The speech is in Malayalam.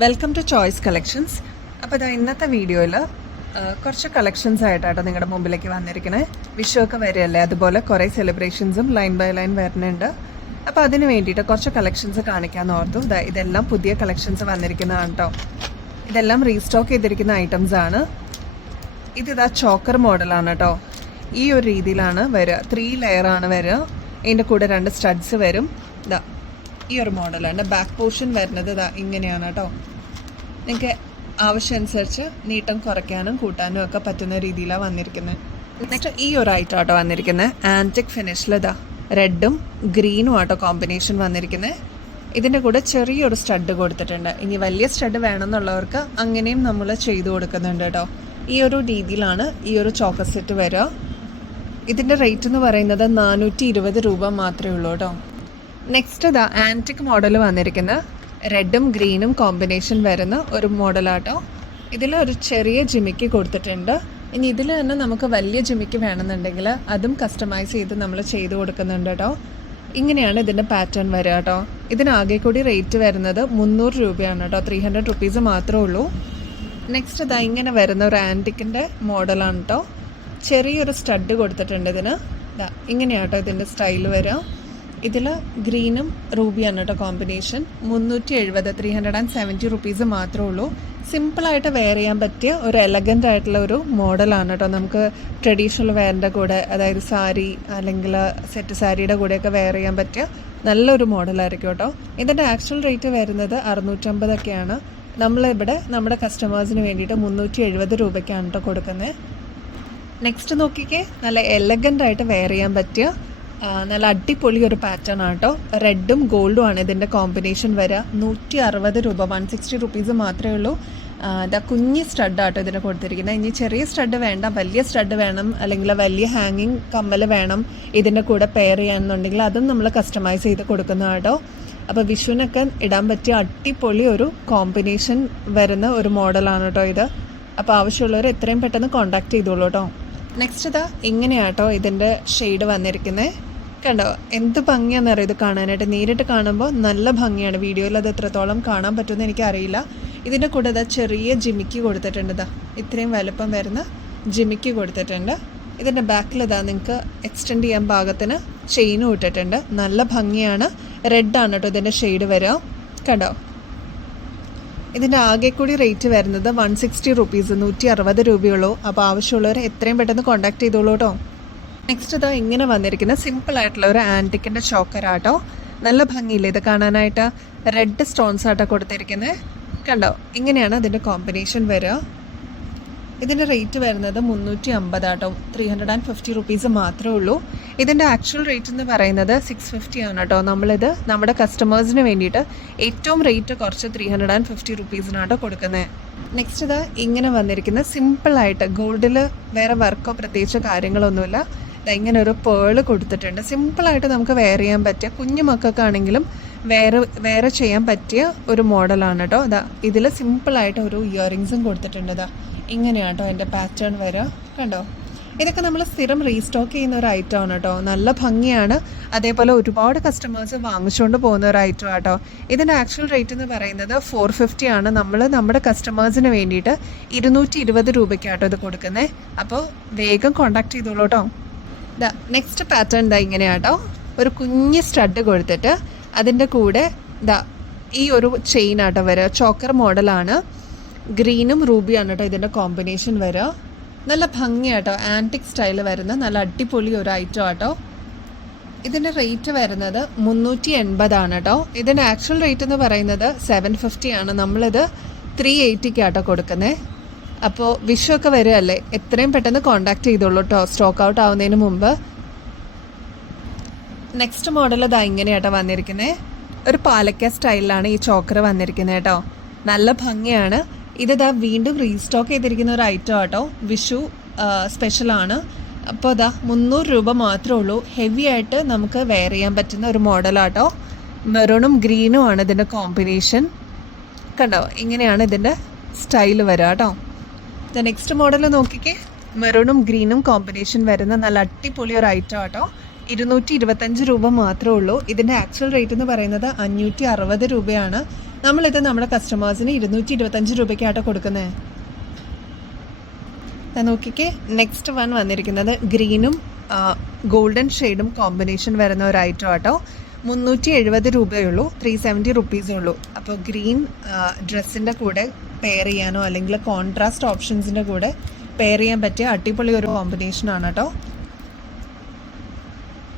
Welcome to choice collections. അപ്പോൾ ഇതാ ഇന്നത്തെ വീഡിയോയിൽ കുറച്ച് കളക്ഷൻസ് ആയിട്ടാട്ടോ നിങ്ങളുടെ മുമ്പിലേക്ക് വന്നിരിക്കണേ. വിഷുവൊക്കെ വരികയല്ലേ, അതുപോലെ കുറേ സെലിബ്രേഷൻസും ലൈൻ ബൈ ലൈൻ വരുന്നുണ്ട്. അപ്പോൾ അതിന് വേണ്ടിയിട്ട് കുറച്ച് കളക്ഷൻസ് കാണിക്കാമെന്ന് ഓർത്തു. ഇതെല്ലാം പുതിയ കളക്ഷൻസ് വന്നിരിക്കുന്നതാണ് കേട്ടോ. ഇതെല്ലാം റീസ്റ്റോക്ക് ചെയ്തിരിക്കുന്ന ഐറ്റംസ് ആണ്. ഇതിതാ ചോക്കർ മോഡലാണ് കേട്ടോ. ഈ ഒരു രീതിയിലാണ് വരിക. 3 ലെയറാണ് വരിക. ഇതിൻ്റെ കൂടെ 2 സ്റ്റഡ്സ് വരും. ഇതാ ഈ ഒരു മോഡലാണ്. ബാക്ക് പോർഷൻ വരുന്നത് ഇതാ ഇങ്ങനെയാണ് കേട്ടോ. നിങ്ങൾക്ക് ആവശ്യമനുസരിച്ച് നീട്ടം കുറയ്ക്കാനും കൂട്ടാനും ഒക്കെ പറ്റുന്ന രീതിയിലാണ് വന്നിരിക്കുന്നത്. നെക്സ്റ്റ് ഈ ഒരു ഐറ്റം ആട്ടോ വന്നിരിക്കുന്നത്. ആൻറ്റിക് ഫിനിഷിൽ ഇതാ റെഡും ഗ്രീനും ആട്ടോ കോമ്പിനേഷൻ വന്നിരിക്കുന്നത്. ഇതിൻ്റെ കൂടെ ചെറിയൊരു സ്റ്റഡ് കൊടുത്തിട്ടുണ്ട്. ഇനി വലിയ സ്റ്റഡ് വേണമെന്നുള്ളവർക്ക് അങ്ങനെയും നമ്മൾ ചെയ്തു കൊടുക്കുന്നുണ്ട് കേട്ടോ. ഈ ഒരു രീതിയിലാണ് ഈ ഒരു ചോക്കർ സെറ്റ് വരിക. ഇതിൻ്റെ റേറ്റ് എന്ന് പറയുന്നത് 420 രൂപ മാത്രമേ ഉള്ളൂ കേട്ടോ. നെക്സ്റ്റ് ഇതാ ആൻറ്റിക് മോഡൽ വന്നിരിക്കുന്ന റെഡും ഗ്രീനും കോമ്പിനേഷൻ വരുന്ന ഒരു മോഡലാട്ടോ. ഇതിൽ ഒരു ചെറിയ ജിമിക്ക് കൊടുത്തിട്ടുണ്ട്. ഇനി ഇതിൽ തന്നെ നമുക്ക് വലിയ ജിമിക്ക് വേണമെന്നുണ്ടെങ്കിൽ അതും കസ്റ്റമൈസ് ചെയ്ത് നമ്മൾ ചെയ്ത് കൊടുക്കുന്നുണ്ട് കേട്ടോ. ഇങ്ങനെയാണ് ഇതിൻ്റെ പാറ്റേൺ വരിക കേട്ടോ. ഇതിനാകെ കൂടി റേറ്റ് വരുന്നത് 300 രൂപയാണ് കേട്ടോ. 300 റുപ്പീസ് മാത്രമേ ഉള്ളൂ. നെക്സ്റ്റ് ഇതാ ഇങ്ങനെ വരുന്ന ഒരു ആൻറ്റിക്കിൻ്റെ മോഡലാണ് കേട്ടോ. ചെറിയൊരു സ്റ്റഡ് കൊടുത്തിട്ടുണ്ട് ഇതിന്. ഇങ്ങനെയാട്ടോ ഇതിൻ്റെ സ്റ്റൈൽ വരിക. ഇതിൽ ഗ്രീനും റൂബിയാണ് കേട്ടോ കോമ്പിനേഷൻ. 370 370 റുപ്പീസ് മാത്രമേ ഉള്ളൂ. സിമ്പിളായിട്ട് വെയർ ചെയ്യാൻ പറ്റിയ ഒരു എലഗൻ്റ് ആയിട്ടുള്ള ഒരു മോഡലാണ് കേട്ടോ. നമുക്ക് ട്രഡീഷണൽ വെയറിൻ്റെ കൂടെ, അതായത് സാരി അല്ലെങ്കിൽ സെറ്റ് സാരിയുടെ കൂടെയൊക്കെ വെയർ ചെയ്യാൻ പറ്റിയ നല്ലൊരു മോഡലായിരിക്കും കേട്ടോ. ഇതിൻ്റെ ആക്ച്വൽ റേറ്റ് വരുന്നത് 650 നമ്മളിവിടെ നമ്മുടെ കസ്റ്റമേഴ്സിന് വേണ്ടിയിട്ട് 370 രൂപയ്ക്കാണ് കേട്ടോ കൊടുക്കുന്നത്. നെക്സ്റ്റ് നോക്കിക്കേ, നല്ല എലഗൻ്റ് ആയിട്ട് വെയർ ചെയ്യാൻ പറ്റിയ നല്ല അടിപൊളി ഒരു പാറ്റേൺ ആണ് കേട്ടോ. റെഡും ഗോൾഡും ആണ് ഇതിൻ്റെ കോമ്പിനേഷൻ വരിക. 160 രൂപ, 160 റുപ്പീസ് മാത്രമേ ഉള്ളൂ. കുഞ്ഞ് സ്റ്റഡ് ആട്ടോ ഇതിന് കൊടുത്തിരിക്കുന്നത്. ഇനി ചെറിയ സ്റ്റഡ് വേണ്ട, വലിയ സ്റ്റഡ് വേണം, അല്ലെങ്കിൽ വലിയ ഹാങ്ങിങ് കമ്മൽ വേണം ഇതിൻ്റെ കൂടെ പെയർ ചെയ്യാമെന്നുണ്ടെങ്കിൽ അതും നമ്മൾ കസ്റ്റമൈസ് ചെയ്ത് കൊടുക്കുന്നതാണ് കേട്ടോ. അപ്പോൾ വിഷുവിനൊക്കെ ഇടാൻ പറ്റിയ അടിപൊളി ഒരു കോമ്പിനേഷൻ വരുന്ന ഒരു മോഡലാണ് കേട്ടോ ഇത്. അപ്പോൾ ആവശ്യമുള്ളവർ എത്രയും പെട്ടെന്ന് കോൺടാക്ട് ചെയ്തോളൂ കേട്ടോ. നെക്സ്റ്റ് ഇതാ ഇങ്ങനെയാട്ടോ ഇതിൻ്റെ ഷെയ്ഡ് വന്നിരിക്കുന്നത്. കണ്ടോ എന്ത് ഭംഗിയാണെന്നറിയാം ഇത് കാണാനായിട്ട്. നേരിട്ട് കാണുമ്പോൾ നല്ല ഭംഗിയാണ്. വീഡിയോയിൽ അത് എത്രത്തോളം കാണാൻ പറ്റുമെന്ന് എനിക്കറിയില്ല. ഇതിൻ്റെ കൂടെ ഇതാ ചെറിയ ജിമിക്ക് കൊടുത്തിട്ടുണ്ട്. ഇതാ ഇത്രയും വലുപ്പം വരുന്ന ജിമിക്ക് കൊടുത്തിട്ടുണ്ട്. ഇതിൻ്റെ ബാക്കിൽ ഇതാ നിങ്ങൾക്ക് എക്സ്റ്റെൻഡ് ചെയ്യാൻ പാകത്തിന് ചെയിനും ഇട്ടിട്ടുണ്ട്. നല്ല ഭംഗിയാണ്. റെഡാണ് കേട്ടോ ഇതിൻ്റെ ഷെയ്ഡ് വരിക. കണ്ടോ ഇതിൻ്റെ ആകെ കൂടി റേറ്റ് വരുന്നത് 160 റുപ്പീസ്, 160 രൂപയുള്ളൂ. അപ്പോൾ ആവശ്യമുള്ളവർ എത്രയും പെട്ടെന്ന് കോൺടാക്ട് ചെയ്തോളൂ കേട്ടോ. നെക്സ്റ്റ് ഇതാ ഇങ്ങനെ വന്നിരിക്കുന്ന സിമ്പിളായിട്ടുള്ള ഒരു ആൻറ്റിക്കിൻ്റെ ചോക്കറാട്ടോ. നല്ല ഭംഗിയില്ലേ ഇത് കാണാനായിട്ട്. റെഡ് സ്റ്റോൺസ് ആട്ടോ കൊടുത്തിരിക്കുന്നത്. കണ്ടോ ഇങ്ങനെയാണ് ഇതിൻ്റെ കോമ്പിനേഷൻ വരിക. ഇതിൻ്റെ റേറ്റ് വരുന്നത് 350 ആട്ടോ. 350 റുപ്പീസ് മാത്രമേ ഉള്ളൂ. ഇതിൻ്റെ ആക്ച്വൽ റേറ്റ് എന്ന് പറയുന്നത് 650 ആണ് കേട്ടോ. നമ്മളിത് നമ്മുടെ കസ്റ്റമേഴ്സിന് വേണ്ടിയിട്ട് ഏറ്റവും റേറ്റ് കുറച്ച് 350 റുപ്പീസിനാട്ടോ കൊടുക്കുന്നത്. നെക്സ്റ്റ് ഇത് ഇങ്ങനെ വന്നിരിക്കുന്ന സിമ്പിളായിട്ട് ഗോൾഡിൽ വേറെ വർക്കോ പ്രത്യേകിച്ച് കാര്യങ്ങളൊന്നുമില്ല. ഇങ്ങനെ ഒരു പേള് കൊടുത്തിട്ടുണ്ട്. സിമ്പിളായിട്ട് നമുക്ക് വെയർ ചെയ്യാൻ പറ്റിയ, കുഞ്ഞു മക്കൾക്കാണെങ്കിലും വേറെ ചെയ്യാൻ പറ്റിയ ഒരു മോഡലാണ് കേട്ടോ. ഇതിൽ സിമ്പിളായിട്ട് ഒരു ഇയറിങ്സും കൊടുത്തിട്ടുണ്ട്. ഇങ്ങനെയാട്ടോ എൻ്റെ പാറ്റേൺ വരിക. കണ്ടോ ഇതൊക്കെ നമ്മൾ സ്ഥിരം റീസ്റ്റോക്ക് ചെയ്യുന്ന ഒരു ഐറ്റം ആണ് കേട്ടോ. നല്ല ഭംഗിയാണ്. അതേപോലെ ഒരുപാട് കസ്റ്റമേഴ്സ് വാങ്ങിച്ചുകൊണ്ട് പോകുന്ന ഒരു ഐറ്റം ആട്ടോ. ഇതിൻ്റെ ആക്ച്വൽ റേറ്റ് എന്ന് പറയുന്നത് 450 ആണ്. നമ്മൾ നമ്മുടെ കസ്റ്റമേഴ്സിന് വേണ്ടിയിട്ട് 220 രൂപയ്ക്കാട്ടോ ഇത് കൊടുക്കുന്നത്. അപ്പോൾ വേഗം കോൺടാക്ട് ചെയ്തോളൂ കേട്ടോ. നെക്സ്റ്റ് പാറ്റേൺ ഇങ്ങനെയാട്ടോ. ഒരു കുഞ്ഞ് സ്റ്റഡ് കൊടുത്തിട്ട് അതിൻ്റെ കൂടെ ഈ ഒരു ചെയിൻ ആട്ടോ വരിക. ചോക്കർ മോഡലാണ്. ഗ്രീനും റൂബിയാണ് കേട്ടോ ഇതിൻ്റെ കോമ്പിനേഷൻ വരിക. നല്ല ഭംഗിയാട്ടോ. ആൻറ്റിക് സ്റ്റൈൽ വരുന്ന നല്ല അടിപൊളി ഒരു ഐറ്റം ആട്ടോ. ഇതിൻ്റെ റേറ്റ് വരുന്നത് 380 ആണ് കേട്ടോ. ഇതിൻ്റെ ആക്ച്വൽ റേറ്റ് എന്ന് പറയുന്നത് 750 ആണ്. നമ്മളിത് 380 ആട്ടോ കൊടുക്കുന്നത്. അപ്പോൾ വിഷുവൊക്കെ വരികയല്ലേ, എത്രയും പെട്ടെന്ന് കോൺടാക്ട് ചെയ്തോളൂ കേട്ടോ, സ്റ്റോക്ക് ഔട്ട് ആവുന്നതിന് മുമ്പ്. നെക്സ്റ്റ് മോഡൽ ഇങ്ങനെയാട്ടോ വന്നിരിക്കുന്നത്. ഒരു പാലക്ക സ്റ്റൈലിലാണ് ഈ ചോക്കർ വന്നിരിക്കുന്നത് കേട്ടോ. നല്ല ഭംഗിയാണ്. ഇത് വീണ്ടും റീസ്റ്റോക്ക് ചെയ്തിരിക്കുന്ന ഒരു ഐറ്റം ആട്ടോ. വിഷു സ്പെഷ്യലാണ്. അപ്പോൾ 300 രൂപ മാത്രമേ ഉള്ളൂ. ഹെവി ആയിട്ട് നമുക്ക് വെയർ ചെയ്യാൻ പറ്റുന്ന ഒരു മോഡലാട്ടോ. മെറൂണും ഗ്രീനും ആണ് ഇതിൻ്റെ കോമ്പിനേഷൻ. കണ്ടോ ഇങ്ങനെയാണ് ഇതിൻ്റെ സ്റ്റൈൽ വരിക കേട്ടോ. നെക്സ്റ്റ് മോഡൽ നോക്കിക്കേ. മെറൂണും ഗ്രീനും കോമ്പിനേഷൻ വരുന്ന നല്ല അടിപൊളി ഒരു ഐറ്റം ആട്ടോ. 225 രൂപ മാത്രമേ ഉള്ളൂ. ഇതിൻ്റെ ആക്ച്വൽ റേറ്റ് എന്ന് പറയുന്നത് 560 രൂപയാണ്. നമ്മളിത് നമ്മുടെ കസ്റ്റമേഴ്സിന് 225 രൂപയ്ക്കാട്ടോ കൊടുക്കുന്നത്. നോക്കിക്കേ, നെക്സ്റ്റ് വൺ വന്നിരിക്കുന്നത് ഗ്രീനും ഗോൾഡൻ ഷെയ്ഡും കോമ്പിനേഷൻ വരുന്ന ഒരു ഐറ്റം ആട്ടോ. 370 രൂപയുള്ളൂ, 370 റുപ്പീസേ ഉള്ളൂ. അപ്പോൾ ഗ്രീൻ ഡ്രസ്സിൻ്റെ കൂടെ പെയർ ചെയ്യാനോ അല്ലെങ്കിൽ കോൺട്രാസ്റ്റ് ഓപ്ഷൻസിൻ്റെ കൂടെ പെയർ ചെയ്യാൻ പറ്റിയ അടിപൊളി ഒരു കോമ്പിനേഷനാണ് കേട്ടോ.